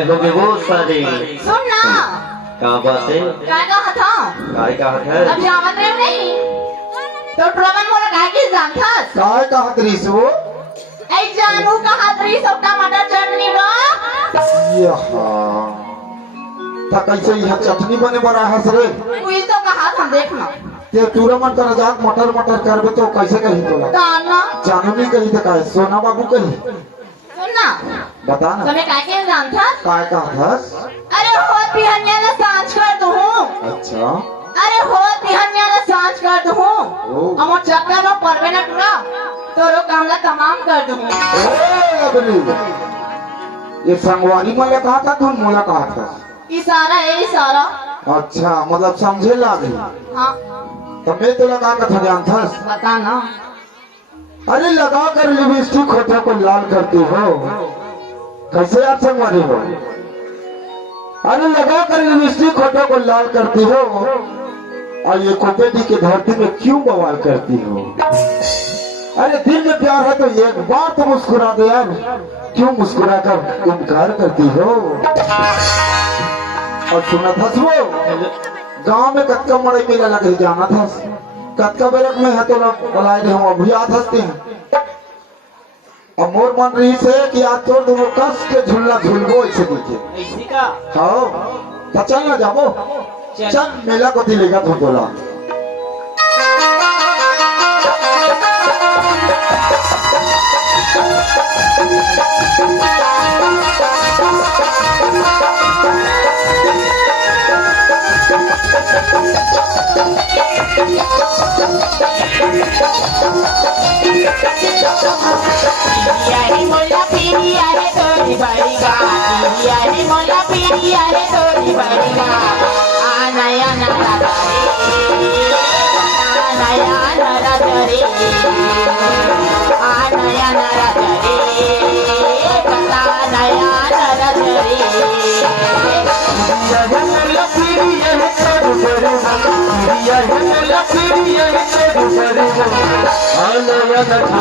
काय होगी वो सारी सुन ना क्या बात है काय कहा था काय कहा था अब जावत रहे नहीं तो प्रवन मोला काय की जानता काय कहा त्रिसु ऐ जानू कहा तरी सब टमाटर चटनी रो यहाँ था कैसे यह चटनी बने बना है सरे कोई तो कहा था देखना ते तूरा मन कर जात मटर मटर करबे तो कैसे कही तोला दाना जानू नहीं कही तो काय सोना बाबू कही सुन ना बता ना तुम्हें काय के जानता काय कहा था अरे हो पिहन्या ना सांच कर दू अच्छा अरे हो पिहन्या ना सांच कर दू हम चक्कर में परवे ना टूरा तोरो कामला तमाम कर दू ए अबली ये संगवारी मला कहा था तू मोला कहा था इशारा है इशारा अच्छा मतलब समझे लागी हाँ तो मैं तो लगा कर था जानता बता ना अरे लगा कर लिपस्टिक होठों को लाल करती हो कैसे यार संगवारी हो अरे लगा कर लिपस्टिक होठों को लाल करती हो और ये कोपेटी की धरती में क्यों बवाल करती हो अरे दिल में प्यार है तो एक बार तो मुस्कुरा दे यार क्यों मुस्कुरा कर इनकार करती हो और सुना था वो गांव में कत्का मड़ई मेला लगे जाना था कत्का बेरक में है तो लोग बुलाए रहे हम अभी याद हंसते हैं और मोर मन रही से कि आज तो दोनों कस के झूलना झूलबो ऐसे नीचे ऐसी का हाँ तो चल ना जाबो चल मेला को दिलेगा तुम बोला मोला पीरिया है तोरी बड़ीगा पीरिया है मोला पीरिया है तोरी बड़ीगा आनया नरा रे आनया नरा रे आनया नरा रे पता नया नरा रे मोला पीरिया है तोरी बड़ीगा पीरिया है मोला पीरिया है तोरी बड़ीगा आनया नरा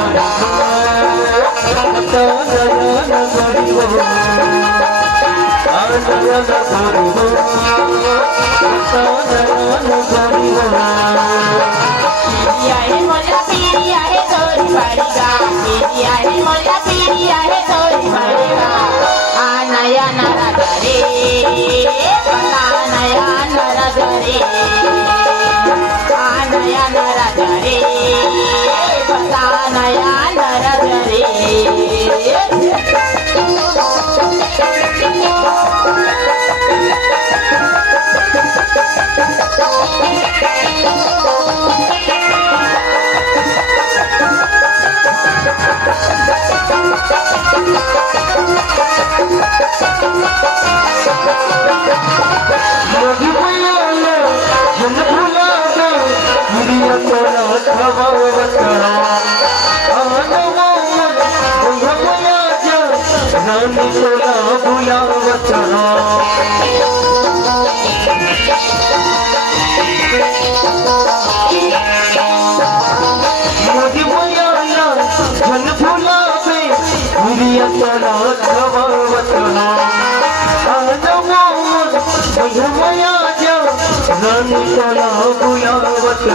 पीरिया है तोरी बड़ीगा पीरिया है मोला पीरिया है तोरी बड़ीगा आनया नरा रे पता नया नरा रे आनया नरा रे पता नया नरा रे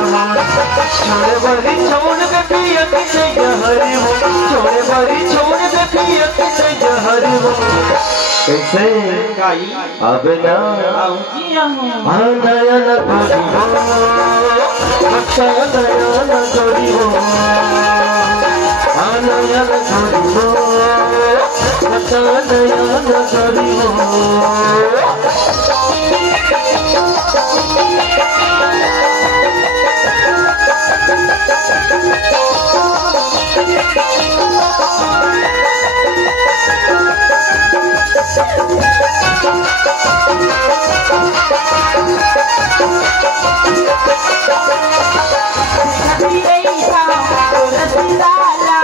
छोड़े बड़ी छोड़ दे पिया के जहरी हो छोड़े बड़ी छोड़ दे पिया के जहरी हो कैसे काई अब ना नया न गोरी हो अच्छा नया न गोरी हो नया न गोरी हो अच्छा नया न गोरी हो Hãy subscribe cho kênh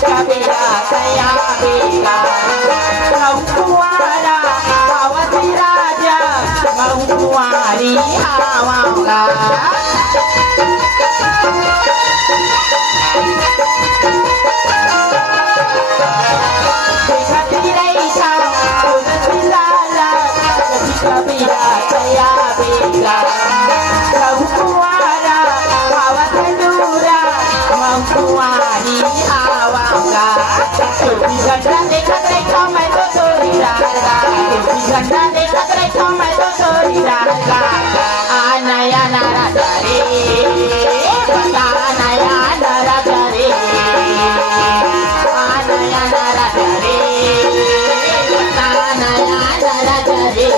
Ghiền Mì Gõ để không bỏ lỡ गंडा देखत रहता मैं तो तोरी राजा आ नया नारा करे बता नया नारा करे आ नया नारा करे बता नया नारा करे